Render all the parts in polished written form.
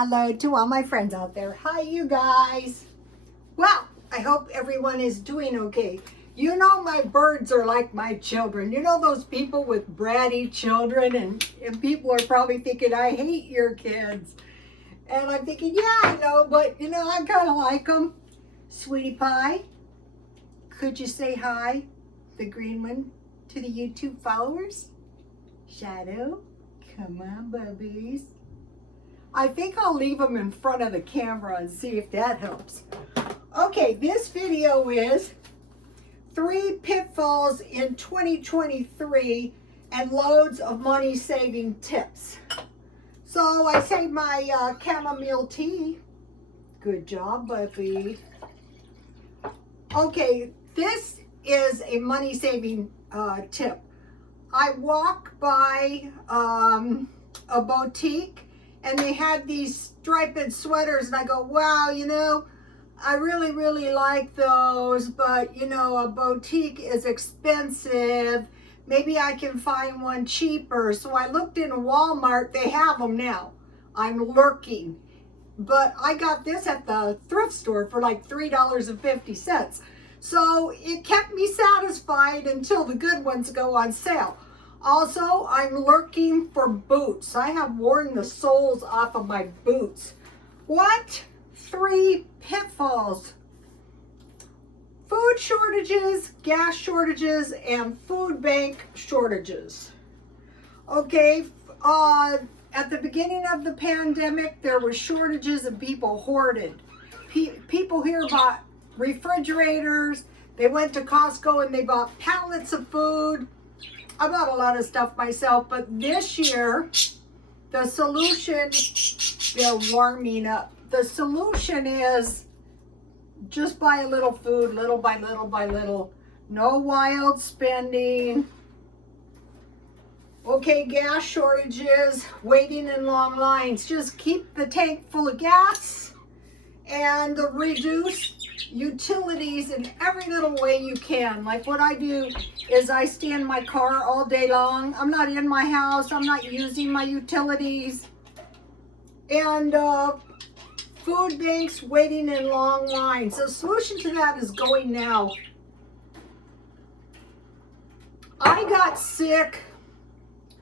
hello to all my friends out there. Hi, you guys. Well, I hope everyone is doing okay. You know, my birds are like my children. You know those people with bratty children, and people are probably thinking, I hate your kids. And I'm thinking, yeah, I know, but you know, I kind of like them. Sweetie Pie, could you say hi, the green one, to the YouTube followers? Shadow, come on, bubbies. I think I'll leave them in front of the camera and see if that helps. Okay, this video is 3 pitfalls in 2023 and loads of money saving tips. So I saved my chamomile tea. Good job, Buffy. Okay, this is a money saving tip. I walk by a boutique and they had these striped sweaters and I go, wow, you know, I really like those, but you know, a boutique is expensive. Maybe I can find one cheaper. So I looked in Walmart, they have them now. I'm lurking. But I got this at the thrift store for like $3.50. So it kept me satisfied until the good ones go on sale. Also, I'm lurking for boots. I have worn the soles off of my boots. What? 3 pitfalls. Food shortages, gas shortages, and food bank shortages. Okay, at the beginning of the pandemic, there were shortages and people hoarded. People here bought refrigerators. They went to Costco and they bought pallets of food. I bought a lot of stuff myself, but this year, the solution, they're warming up. The solution is just buy a little food, little by little by little. No wild spending. Okay, gas shortages, waiting in long lines. Just keep the tank full of gas and reduce utilities in every little way you can. Like what I do is I stay in my car all day long. I'm not in my house. I'm not using my utilities. And food banks waiting in long lines. The solution to that is going now. I got sick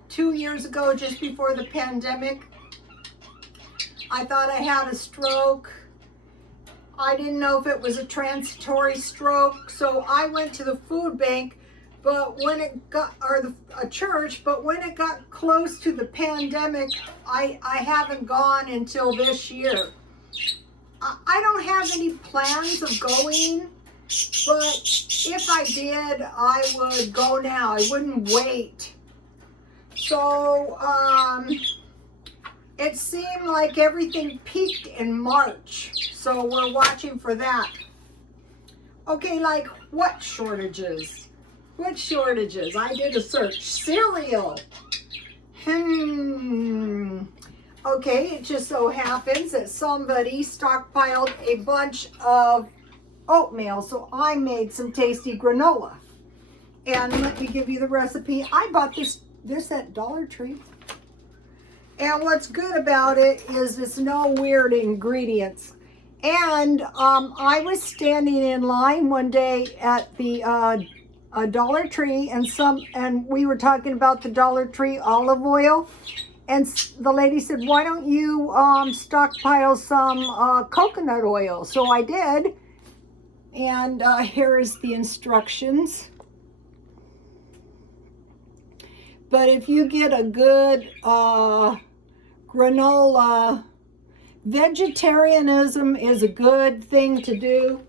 2 years ago, just before the pandemic. I thought I had a stroke. I didn't know if it was a transitory stroke, so I went to the food bank, but when it got, or a church, but when it got close to the pandemic, I haven't gone until this year. I don't have any plans of going, but if I did, I would go now. I wouldn't wait. So, it seemed like everything peaked in March, so we're watching for that. Okay, like what shortages? What shortages? I did a search. Cereal. Okay, it just so happens that somebody stockpiled a bunch of oatmeal, so I made some tasty granola. And let me give you the recipe. I bought this at Dollar Tree. And what's good about it is it's no weird ingredients. And I was standing in line one day at the Dollar Tree, and we were talking about the Dollar Tree olive oil. And the lady said, why don't you stockpile some coconut oil? So I did. And here is the instructions. But if you get a good granola, vegetarianism is a good thing to do.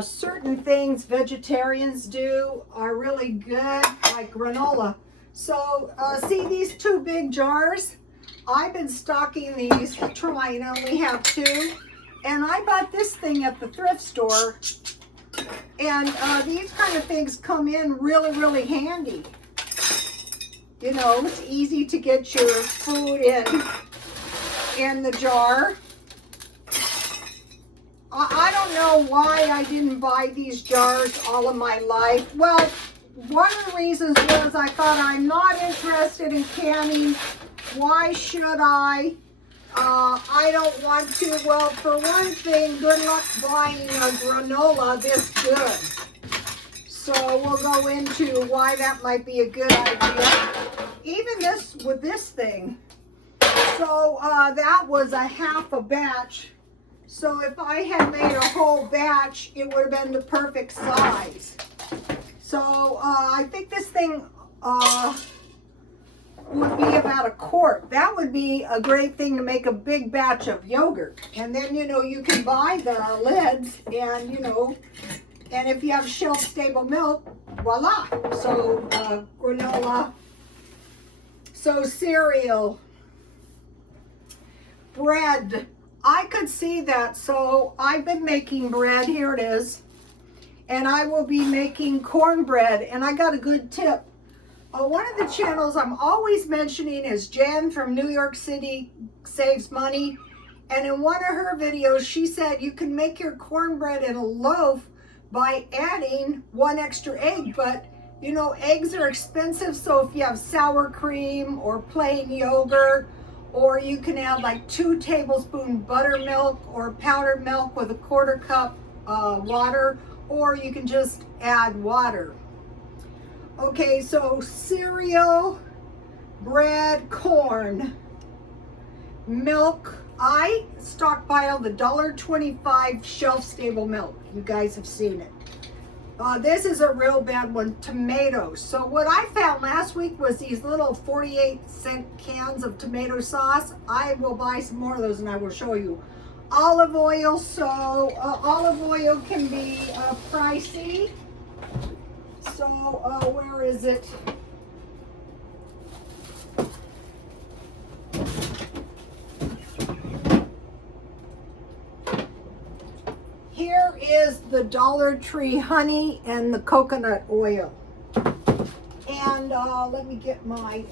Certain things vegetarians do are really good, like granola. So see these 2 big jars? I've been stocking these, trying, I only have 2. And I bought this thing at the thrift store. And these kind of things come in really handy. You know, it's easy to get your food in the jar. I don't know why I didn't buy these jars all of my life. Well, one of the reasons was I thought I'm not interested in canning. Why should I? I don't want to. Well, for one thing, good luck buying a granola this good. So we'll go into why that might be a good idea. Even this, with this thing. So that was a half a batch. So if I had made a whole batch, it would have been the perfect size. So I think this thing would be about a quart. That would be a great thing to make a big batch of yogurt. And then, you know, you can buy the lids and, you know, and if you have shelf-stable milk, voila. So granola. So cereal. Bread. I could see that. So I've been making bread. Here it is. And I will be making cornbread. And I got a good tip. One of the channels I'm always mentioning is Jen from New York City Saves Money. And in one of her videos, she said you can make your cornbread in a loaf by adding 1 extra egg. But, you know, eggs are expensive. So if you have sour cream or plain yogurt, or you can add like 2 tablespoons buttermilk or powdered milk with a 1/4 cup water, or you can just add water. Okay, so cereal, bread, corn, milk. I stockpile the $1.25 shelf-stable milk. You guys have seen it. This is a real bad one, tomatoes. So what I found last week was these little 48-cent cans of tomato sauce. I will buy some more of those and I will show you. Olive oil, so olive oil can be pricey. So where is it? Here is the Dollar Tree honey and the coconut oil. And let me get my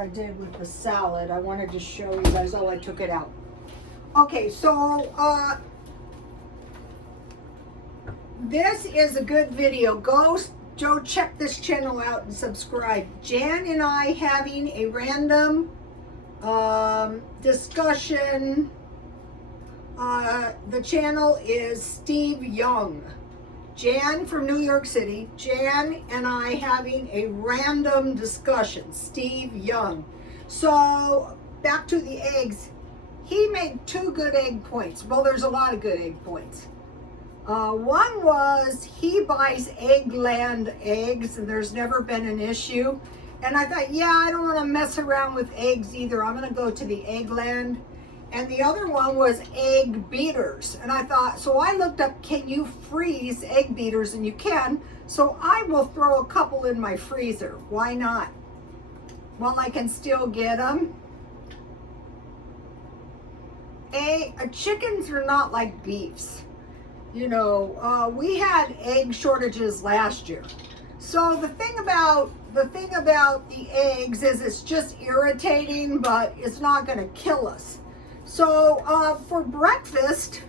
I did with the salad. I wanted to show you guys. Oh, I took it out. Okay, so this is a good video. Go check this channel out and subscribe. Jan and I having a random discussion. The channel is Steve Young. Jan from New York City, Jan and I having a random discussion, Steve Young. So back to the eggs. He made 2 good egg points. Well, there's a lot of good egg points. One was he buys Eggland eggs and there's never been an issue. And I thought, yeah, I don't want to mess around with eggs either. I'm going to go to the Eggland. And the other one was egg beaters. And I thought, so I looked up, can you freeze egg beaters? And you can. So I will throw a couple in my freezer. Why not? Well, I can still get them. Chickens are not like beefs. You know, we had egg shortages last year. So the thing about the eggs is it's just irritating, but it's not going to kill us. So for breakfast,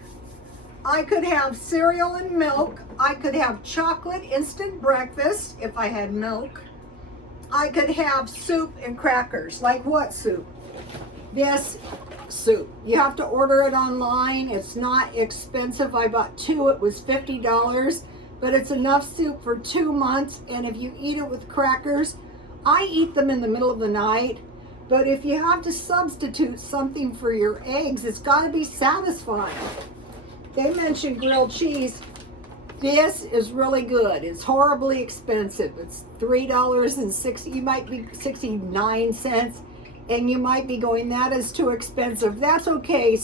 I could have cereal and milk. I could have chocolate instant breakfast if I had milk. I could have soup and crackers. Like what soup? This soup. You have to order it online. It's not expensive. I bought 2. It was $50, but it's enough soup for 2 months. And if you eat it with crackers, I eat them in the middle of the night. But if you have to substitute something for your eggs, it's got to be satisfying. They mentioned grilled cheese. This is really good. It's horribly expensive. It's $3.60. You might be 69 cents, and you might be going, that is too expensive. That's okay.